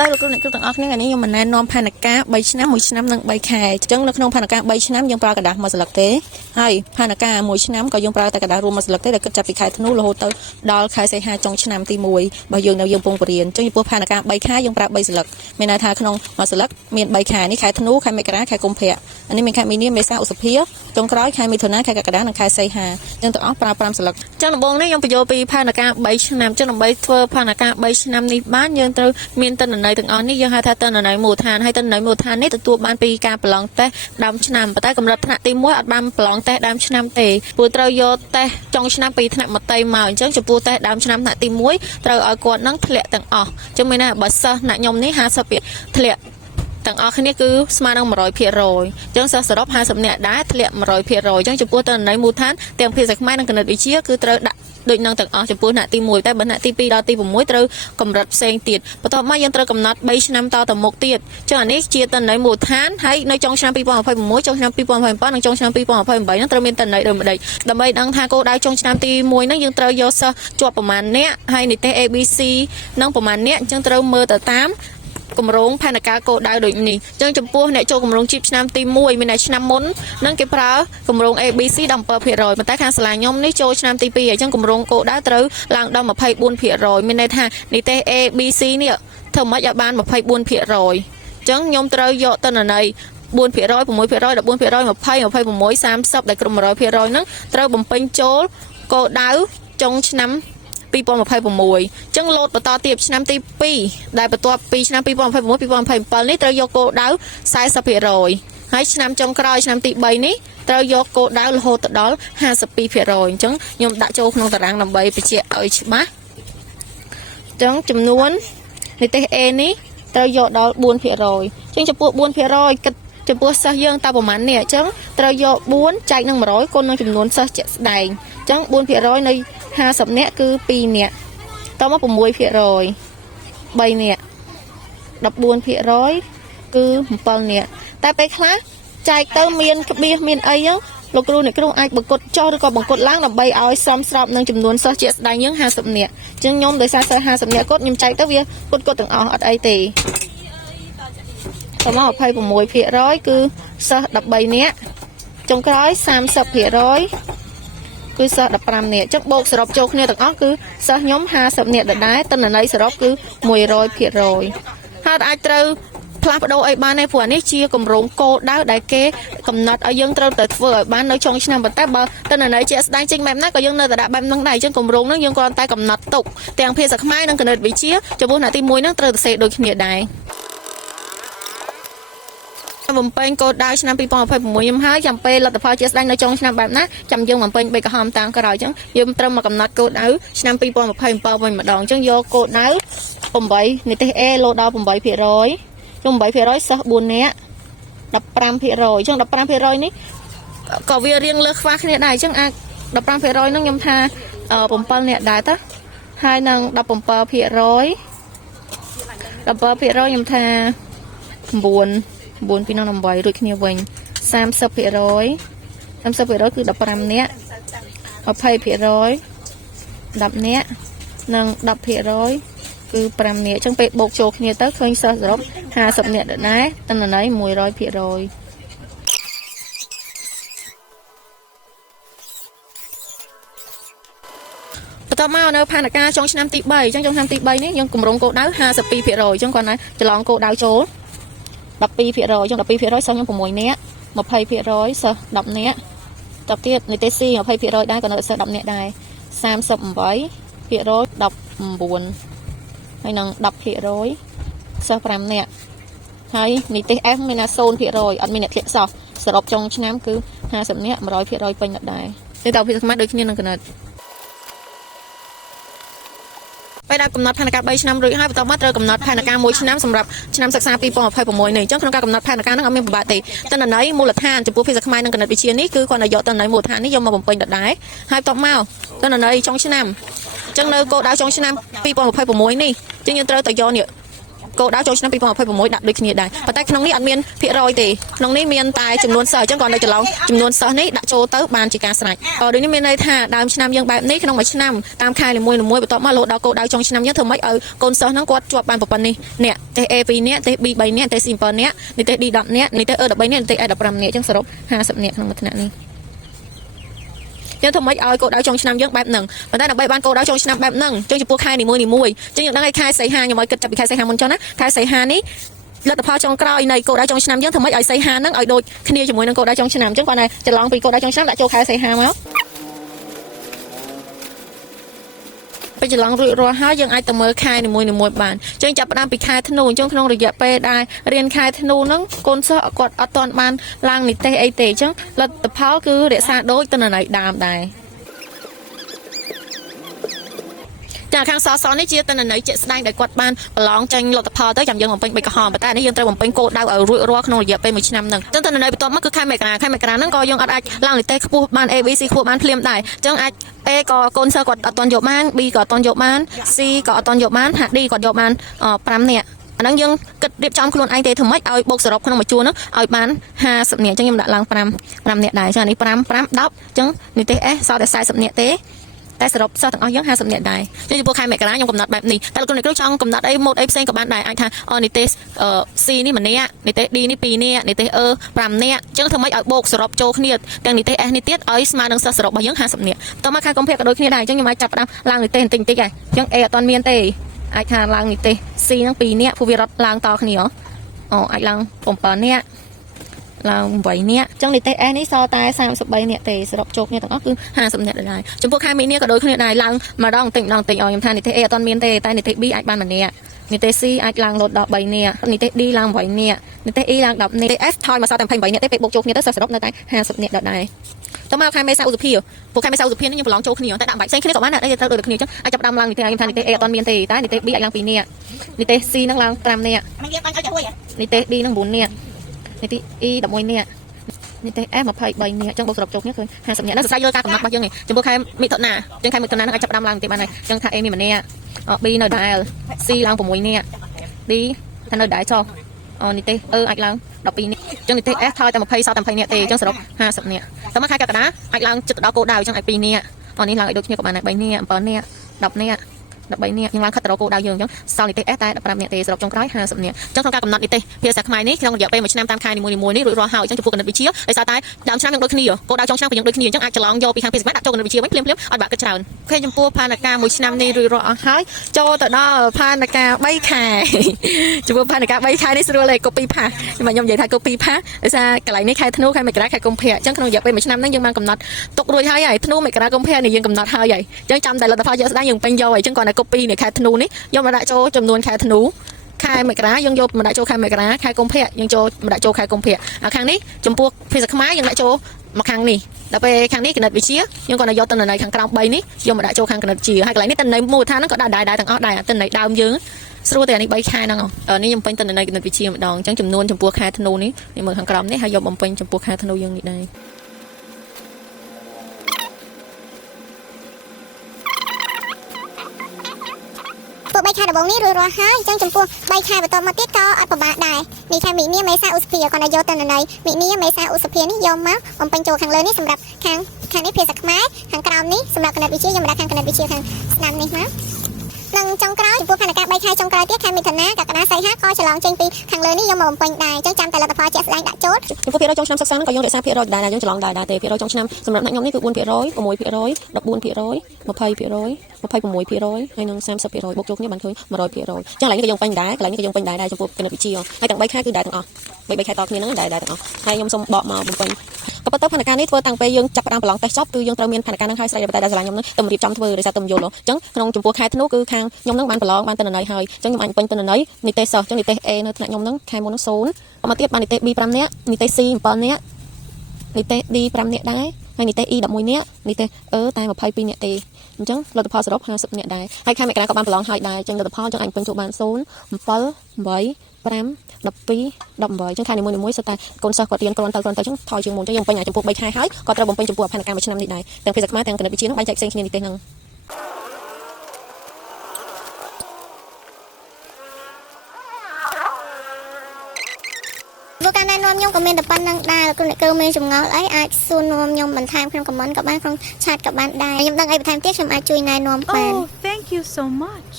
តើលោកគ្រូអ្នកគ្រូទាំងអស់គ្នាថ្ងៃនេះខ្ញុំមិនណែនាំផែនការ3ឆ្នាំ1ឆ្នាំនិង3ខែអញ្ចឹងនៅក្នុងផែនការ3ឆ្នាំយើងប្រើกระดาษមួយស្លឹកទេហើយផែនការ1ឆ្នាំក៏យើងប្រើតែกระดาษរួមមួយស្លឹកទេដែលគិតចាប់ពីខែធ្នូរហូតទៅដល់ខែសីហាចុងឆ្នាំទី1របស់យើងនៅយើងពងបរៀនអញ្ចឹងចំពោះផែនការ3ខែយើងប្រើ3ស្លឹកមានន័យថាក្នុងមួយស្លឹកមាន3ខែនេះខែធ្នូខែមករាខែកុម្ភៈអានេះមានខែមីនាមេសាឧសភាចុងក្រោយខែមិថុនាខែកក្កដានិងខែសីហាអញ្ចឹងទាំងអស់ប្រើ5ស្លឹកអញ្ចឹងដំបូងនេះខ្ញុំបញ្យល់ពីផែនការ3ឆ្នាំអញ្ចឹងដើម្បីធ្វើផែនការ3ឆ្នាំនេះបានយើងត្រូវមានទិន្នន័យទាំងអស់នេះយើងហៅថាទិន្នន័យមូលដ្ឋានហើយទិន្នន័យមូលដ្ឋាននេះទទួលបានពីការប្រឡងតេស្តដើមឆ្នាំប៉ុន្តែកម្រិតថ្នាក់ទី1អត់បានប្រឡងតេស្តដើមឆ្នាំទេព្រោះត្រូវយកតេស្តចុងឆ្នាំពីថ្នាក់មត្តេយ្យមកអញ្ចឹងចំពោះតេស្តដើមឆ្នាំថ្នាក់ទី1ត្រូវឲ្យគាត់នឹងធ្លាក់ទាំងអស់អញ្ចឹងមានន័យថាបើសិស្សណាខ្ញុំនេះ50%ធ្លាក់ទាំងអស់គ្នាគឺស្មើនឹង 100% អញ្ចឹងសិស្សសរុប50នាក់ដែរធ្លាក់ 100% អញ្ចឹងចំពោះទិន្នន័យមូលដ្ឋានទាំងភាសាខ្មែរនិងគណិតវិទ្យាគឺត្រូវដាក់ដូចនឹងទាំងអស់ចំពោះថ្នាក់ទី1តែបើថ្នាក់ទី2ដល់ទី6ត្រូវកម្រិតផ្សេងទៀតបន្ទាប់មកយើងត្រូវកំណត់3ឆ្នាំតទៅមុខទៀតអញ្ចឹងអានេះជាទិន្នន័យមូលដ្ឋានហើយនៅចុងឆ្នាំ2026ចុងឆ្នាំ2027និងចុងឆ្នាំ2028ហ្នឹងត្រូវមានទិន្នន័យដូចម្ដេចដើម្បីដឹងថាគោលដៅចុងឆ្នាំទី1ហ្នឹងយើងត្រូវយកសិស្សជាប់ប្រមាណអ្នកហើយនិទេស ABC នឹងប្រមាណអ្នកអញ្ចឹងត្រូវមើលទៅតាមគម្រោងផែនការគោលដៅដូចនេះអញ្ចឹងចំពោះអ្នកចូលគម្រោងជីពឆ្នាំទី1មានតែឆ្នាំមុននឹងគេប្រើគម្រោង ABC 17%ប៉ុន្តែខាងសាលាខ្ញុំនេះចូលឆ្នាំទី2អញ្ចឹងគម្រោងគោលដៅត្រូវឡើងដល់ 24% មានន័យថានិទេស ABC នេះធ្វើមិនឲ្យបាន 24% អញ្ចឹងខ្ញុំត្រូវយកទិន្នន័យ4% 6% 14% 20 26 30ដែលគ្រប់ 100% ហ្នឹងត្រូវបំពេញចូលគោលដៅចុងឆ្នាំ2026អញ្ចឹងលោតបន្តទៀតឆ្នាំទី2ដែលបន្ទាប់ពីឆ្នាំ2026 2027នេះត្រូវយកគោលដៅ 40% ហើយឆ្នាំចុងក្រោយឆ្នាំទី3នេះត្រូវយកគោលដៅរហូតដល់ 52% អញ្ចឹងខ្ញុំដាក់ចូលក្នុងតារាងដើម្បីបញ្ជាក់ឲ្យច្បាស់អញ្ចឹងចំនួននិទេស A នេះត្រូវយកដល់ 4% អញ្ចឹងចំពោះ 4% គិតចំពោះសិស្សយើងតើប្រហែលនេះអញ្ចឹងត្រូវយក4ចែកនឹង100គុណនឹងចំនួនសិស្សជាក់ស្ដែងអញ្ចឹង 4% នៃ50នាក់គឺ2នាក់តមក 6% 3នាក់ 14% គឺ7នាក់តែពេលខ្លះចែកទៅមានក្បៀសមានអីហ្នឹងលោកគ្រូអ្នកគ្រូអាចបង្កត់ចុះឬក៏បង្កត់ឡើងដើម្បីឲ្យសមស្របនឹងចំនួនសិស្សជាក់ស្ដែងយើង50នាក់អញ្ចឹងខ្ញុំដោយសារសិស្ស50នាក់គាត់ខ្ញុំចែកទៅវាគាត់ទាំងអស់អត់អីទេតមក 26% គឺសិស្ស13នាក់ចុងក្រោយ 30% គឺសិស្ស15នាក់អញ្ចឹងបូកសរុបចូលគ្នាទាំងអស់គឺសិស្សខ្ញុំ50នាក់ដដែលទិន្នន័យសរុបគឺ 100% ហើយអាចត្រូវផ្លាស់ប្ដូរអីបានទេព្រោះនេះជាគម្រោងគោលដៅដែលគេកំណត់ឲ្យយើងត្រូវទៅធ្វើឲ្យបាននៅចុងឆ្នាំប៉ុន្តែបើទិន្នន័យជាក់ស្ដែងចេញបែបណាក៏យើងនៅតែដាក់បែបហ្នឹងដែរអញ្ចឹងគម្រោងហ្នឹងយើងគ្រាន់តែកំណត់ទុកទាំងភាសាខ្មែរនិងគណិតវិទ្យាចំពោះអ្នកទី1ហ្នឹងត្រូវទៅសេដូចគ្នាដែរបំពេញគោលដៅឆ្នាំ2026ខ្ញុំហើយចាំពេលលទ្ធផលជាក់ស្ដែងនៅចុងឆ្នាំបែបណាចាំយើងបំពេញបេក្ខកម្មតាមក្រោយអញ្ចឹងយើងត្រូវមកកំណត់គោលដៅឆ្នាំ2027វិញម្ដងអញ្ចឹងយកគោលដៅ8និទេស A លោដល់ 8% ចុង 8% សិស្ស4នាក់ 15% អញ្ចឹង 15% នេះក៏វារៀងលើសខ្វះគ្នាដែរអញ្ចឹងអាច 15% ហ្នឹងខ្ញុំថា7នាក់ដែរតើហើយនឹង 17% ខ្ញុំថា9 2នឹង8រួចគ្នាវិញ 30% 30% គឺ15នាក់ 20% 10នាក់និង 10% គឺ5នាក់អញ្ចឹងពេលបូកចូលគ្នាទៅឃើញសិស្សសរុប50នាក់ដែរទិន្នន័យ 100% បន្តមកនៅផែនការចុងឆ្នាំទី3អញ្ចឹងចុងឆ្នាំទី3នេះយើងគម្រោងគោលដៅ 52% អញ្ចឹងគាត់ណាច្រឡំគោលដៅចូល 12% អញ្ចឹង 12% សិស្សខ្ញុំ6នាក់ 20% សិស្ស10នាក់តទៀតនិទេស C 20% ដែរក៏នៅសិស្ស10នាក់ដែរ 38% 19ហើយនឹង 10% សិស្ស5នាក់ហើយនិទេស F មានតែ 0% អត់មានអ្នកធ្លាក់សោះសរុបចុងឆ្នាំគឺ50នាក់ 100% ពេញដែរនេះតើភាសាខ្មែរដូចគ្នានឹងគណិតពេលដែលកំណត់ផែនការ3ឆ្នាំរួចហើយបន្តមកត្រូវកំណត់ផែនការ1ឆ្នាំសម្រាប់ឆ្នាំសិក្សា2026នេះអញ្ចឹងក្នុងការកំណត់ផែនការហ្នឹងអត់មានពិបាកទេទិន្នន័យមូលដ្ឋានចំពោះភាសាខ្មែរនិងគណិតវិទ្យានេះគឺគាត់យកទិន្នន័យមូលដ្ឋាននេះយកមកបំពេញដដែលហើយបន្តមកទិន្នន័យចុងឆ្នាំអញ្ចឹងនៅគោលដៅចុងឆ្នាំ2026នេះអញ្ចឹងយើងត្រូវទៅយកនេះ គោលដៅចូលឆ្នាំ2026ដាក់ដូចគ្នាដែរប៉ុន្តែក្នុងនេះអត់មានភាគរយទេក្នុងនេះមានតែចំនួនសិស្សអញ្ចឹងគាត់នៅចន្លងចំនួនសិស្សនេះដាក់ចូលទៅបានជាការស្រេចដូចនេះមានន័យថាដើមឆ្នាំយើងបែបនេះក្នុងមួយឆ្នាំតាមខែនីមួយៗបន្ទាប់មករហូតដល់គោលដៅចុងឆ្នាំយើងធ្វើម៉េចឲ្យកូនសិស្សហ្នឹងគាត់ជាប់បានប៉ុណ្ណេះអ្នកទេស A 2នាក់ទេស B 3នាក់ទេស C 7នាក់និទេស D 10នាក់និទេស E 13នាក់និទេស F 15នាក់អញ្ចឹងសរុប50នាក់ក្នុងមួយថ្នាក់នេះយើងធ្វើម៉េចឲ្យគោលដៅចុងឆ្នាំយើងបែបហ្នឹងប៉ុន្តែដើម្បីបានគោលដៅចុងឆ្នាំបែបហ្នឹងចឹងចំពោះខែនីមួយៗចឹងយើងដឹងឲ្យខែសីហាខ្ញុំឲ្យគិតចាប់ពីខែសីហាមុនចុះណាខែសីហានេះលទ្ធផលចុងក្រោយនៃគោលដៅចុងឆ្នាំយើងធ្វើម៉េចឲ្យសីហាហ្នឹងឲ្យដូចគ្នាជាមួយនឹងគោលដៅចុងឆ្នាំអញ្ចឹងគាត់តែច្រឡំពីគោលដៅចុងឆ្នាំដាក់ចូលខែសីហាមកពេលច្រឡំរួចរាល់ហើយយើងអាចទៅមើលខែនីមួយៗបានចឹងចាប់ផ្ដើមពីខែធ្នូអញ្ចឹងក្នុងរយៈពេលដែលរៀនខែធ្នូហ្នឹងកូនសិស្សគាត់អត់ទាន់បានឡើងនិទេសអីទេអញ្ចឹងលទ្ធផលគឺរក្សាដូចទិន្នន័យដើមដែរចាខាងសសនេះជាទិន្នន័យជាក់ស្ដែងដែលគាត់បានប្រឡងចេញលទ្ធផលទៅចាំយើងបំពេញ3កំហំប៉ុន្តែនេះយើងត្រូវបំពេញគោលដៅឲ្យរួចរាល់ក្នុងរយៈពេល1ឆ្នាំហ្នឹងអញ្ចឹងទិន្នន័យបន្ទាប់មកគឺខែមករាហ្នឹងក៏យើងអត់អាចឡើងនិទេសខ្ពស់បាន ABC ខ្ពស់បានភ្លាមដែរអញ្ចឹងអាច A ក៏កូនសិស្សគាត់អត់ទាន់យកបាន B ក៏អត់ទាន់យកបាន C ក៏អត់ទាន់យកបាន D គាត់យកបាន5នាក់អាហ្នឹងយើងគិតរៀបចំខ្លួនឯងទេធ្វើម៉េចឲ្យបូកសរុបក្នុងមួយជួរហ្នឹងឲ្យបាន50នាក់អញ្ចឹងខ្ញុំដាក់ឡើង5នាក់ដែរអញ្ចឹងនេះ5 10អញ្ចឹងនិទេស S សល់តែ40នាក់ទេតែសរុបសិស្សទាំងអស់យើង50នាក់ដែរចឹងចំពោះខែមករាខ្ញុំកំណត់បែបនេះតែលោកគ្រូចង់កំណត់អីម៉ូតអីផ្សេងក៏បានដែរអាចថានិទេស C នេះ1នាក់និទេស D នេះ2នាក់និទេស E 5នាក់ចឹងធ្វើម៉េចឲ្យបូកសរុបចូលគ្នាទាំងនិទេស S នេះទៀតឲ្យស្មើនឹងសិស្សសរុបរបស់យើង50នាក់តោះមកខែកុម្ភៈក៏ដូចគ្នាដែរចឹងខ្ញុំអាចចាប់ផ្ដើមឡើងនិទេសបន្តិចៗហើយចឹង A អត់ទាន់មានទេអាចថាឡើងនិទេស C ហ្នឹង2នាក់ព្រោះវារត់ឡើងតគ្នាអាចឡើង7នាក់ឡើង8នាក់អញ្ចឹងនិទេស S នេះសល់តែ33នាក់ទេសរុបជោគគ្នាទាំងអស់គឺ50នាក់ដែរចំពោះខែមីនាក៏ដូចគ្នាដែរឡើងម្ដងតិចខ្ញុំថានិទេស A អត់ទាន់មានទេតែនិទេស B អាចបាន1នាក់និទេស C អាចឡើងលោតដល់3នាក់និទេស D ឡើង8នាក់និទេស E ឡើង10នាក់ F ថយមកសល់តែ28នាក់ទេពេលបូកជោគគ្នាទៅសរុបនៅតែ50នាក់ដែរតោះមកខែមេសាឧសភាពួកខែមេសាឧសភានេះខ្ញុំប្រឡងចូលគ្នាតែដាក់បាច់ផ្សេងគ្នាក៏បានដែរត្រូវដូចគ្នាអញ្ចឹងអាចចាប់ដើមឡើងនិទេសខ្ញុំថានិទេស A អត់ទាន់មានទេតែនិទេស B អាចឡើង2នាក់និទេស C នឹងឡើង5នាក់និទេស D នឹង9នាក់និទេស E 11នាក់និទេស F 23នាក់អញ្ចឹងបូកសរុបចូលគ្នាឃើញ50នាក់ដល់សរសៃលើការកំណត់របស់យើងឯងចំពោះខែមិថុនាអញ្ចឹងខែមិថុនានឹងអាចចាប់ដើមឡើងនិទេសបានហើយអញ្ចឹងថា A មាន1នាក់ B នៅដែរ C ឡើង6នាក់ D ថានៅដែរចុះនិទេស E អាចឡើង12នាក់អញ្ចឹងនិទេស F ថយតែ20សល់តែ20នាក់ទេអញ្ចឹងសរុប50នាក់តោះមកខែកក្កដាអាចឡើងជិតដល់គោលដៅអញ្ចឹងឲ្យ2នាក់នេះឡើងឲ្យដូចគ្នាក៏បានដែរ3នាក់7នាក់10នាក់13នាក់យើងឡើងខិតទៅរកគោលដៅយើងអញ្ចឹងសល់និទេស S តែ15នាក់ទេសរុបចុងក្រោយ50នាក់អញ្ចឹងក្នុងការកំណត់និទេសភាសាខ្មែរនេះក្នុងរយៈពេល1ឆ្នាំតាមខែនីមួយៗនេះរួចរាល់ហើយអញ្ចឹងចំពោះគណិតវិទ្យាដោយសារតែដើមឆ្នាំយើងដូចគ្នាគោលដៅចុងឆ្នាំយើងដូចគ្នាអញ្ចឹងអាចច្រឡំយកពីខាងភាសាខ្មែរដាក់ចូលគណិតវិទ្យាវិញភ្លាមៗអត់បាក់គិតច្រើនអូខេចំពោះផែនការមួយឆ្នាំនេះរួចរាល់អស់ហើយចូលទៅដល់ផែនការ3ខែចំពោះផែនការ3ខែនេះស្រួលលេខ copy paste ខ្ញុំនិយាយថា copy paste ដោយសារកន្លែងនេះខែធ្នូខែមករាខែកុម្ភៈអញ្ចឹងក្នុងរយៈពេល1ឆ្នាំហ្នឹងយើងបានកំណត់ទុករួចហើយធ្នូមករាកុម្ភៈនេះយើងកំណត់ហើយអញ្ចឹងចាំតែលទ្ធផលយកស្ដាយយើងពេញយកអញ្ចឹងគាត់តែ copy នៃខែធ្នូនេះយកមកដាក់ចូលចំនួនខែធ្នូខែមករាយើងយកមកដាក់ចូលខែមករាខែកុម្ភៈយើងចូលមកដាក់ចូលខែកុម្ភៈខាងនេះចំពោះភាសាខ្មែរយើងដាក់ចូលមកខាងនេះដល់ពេលខាងនេះគណិតវិទ្យាយើងគាត់យកទិន្នន័យខាងក្រោម3នេះយកមកដាក់ចូលខាងគណិតវិទ្យាហើយកន្លែងនេះទិន្នន័យមូលដ្ឋានហ្នឹងក៏ដាក់ដែរទាំងអស់ដែរទិន្នន័យដើមយើងស្រួលតែនេះ3ខែហ្នឹងនេះខ្ញុំពេញទិន្នន័យគណិតវិទ្យាម្ដងអញ្ចឹងចំនួនចំពោះខែធ្នូនេះមើលខាងក្រោមនេះហើយយកបំពេញចំពោះខែធ្នូយើងនេះដែរពួក3ខែដំបូងនេះរួចរាល់ហើយអញ្ចឹងចំពោះ3ខែបន្តមកទៀតក៏អត់ពិបាកដែរនេះខែមីនាមេសាឧសភាគាត់ឲ្យយកទិន្នន័យមីនាមេសាឧសភានេះយកមកបំពេញចូលខាងលើនេះសម្រាប់ខាងនេះភាសាខ្មែរខាងក្រោមនេះសម្រាប់គណិតវិទ្យាយកមកដាក់ខាងគណិតវិទ្យាខាងស្ដាំនេះមកនឹងចុងក្រោយចំពោះផែនការ3ខែចុងក្រោយទៀតខែមិថុនាកក្កដាសីហាក៏ច្រឡំចេញពីខាងលើនេះយកមកបំពេញដែរអញ្ចឹងចាំតែលទ្ធផលជាក់ស្ដែងដាក់ចូលចំពោះភាគរយចុងឆ្នាំសិក្សាហ្នឹងក៏យើងរក្សាភាគរយដែរយើងច្រឡំដែរទេភាគរយចុងឆ្នាំសម្រាប់ខ្ញុំនេះគឺ4% 6% 20% 20% 26%ហើយនឹង30%បូកចូលគ្នាបានឃើញ 100% ចឹងកន្លែងនេះក៏យើងពេញដែរកន្លែងនេះក៏យើងពេញដែរចំពោះគណិតវិទ្យាហើយទាំង3ខែគឺដែរទាំងអស់3ខែតគ្នាហ្នឹងដែរទាំងអស់ហើយខ្ញុំសូមបកមកបំពេញក៏ប៉ុន្តែផែនការនេះធ្វើតាំងពេលយើងចាប់ផ្ដើមប្រឡងតេស្តចប់គឺយើងត្រូវមានផែនការហ្នឹងហើយស្រេចតែដល់សាលាខ្ញុំហ្នឹងទៅរៀបចំធ្វើដោយសារតែយល់អញ្ចឹងក្នុងចំពោះខែធ្នូគឺខាងខ្ញុំហ្នឹងបានប្រឡងបានទិន្នន័យហើយអញ្ចឹងខ្ញុំអាចពេញទិន្នន័យនិទេសសិស្សអញ្ចឹងនិទេស A នៅថ្នាក់ខ្ញុំហ្នឹងខែមុនហ្នឹង0មកទៀតបាននិទេស B 5នាក់និទេស C 7នាក់និទេស D 5នាក់ដែរហើយនិទេស E 11នាក់និទេស E តែ22នាក់ទេអញ្ចឹងលទ្ធផលសរុប50នាក់ដែរហើយខែមករាក៏បានប្រឡងហើយដែរអញ្ចឹងលទ្ធផលអញ្ចឹងអាចពេញចូលបាន0 7 8 5 12 18អញ្ចឹងខែនីមួយៗសិតតែកូនសិស្សគាត់រៀនគ្រាន់ទៅអញ្ចឹងថយជាងមុនអញ្ចឹងយើងពេញចំពោះ3ខែហើយក៏ត្រូវបំពេញចំពោះផែនការមួយឆ្នាំនេះដែរទាំងភាសាខ្មែរទាំងគណិតវិទ្យានោះបែងចែកផ្សេងគ្នានេះទេហ្នឹង ប់ខ្ញុំក៏មានតែប៉ុណ្្នឹងដែរលោកគ្រូអ្នកគ្រូមានចម្ងល់អីអាចសួរនាំខ្ញុំបន្ថែមក្នុង comment ក៏បានក្នុង chat ក៏បានដែរខ្ញុំដឹងអីបន្ថែមទៀតខ្ញុំអាចជួយណែនាំបាន Oh, thank you so much.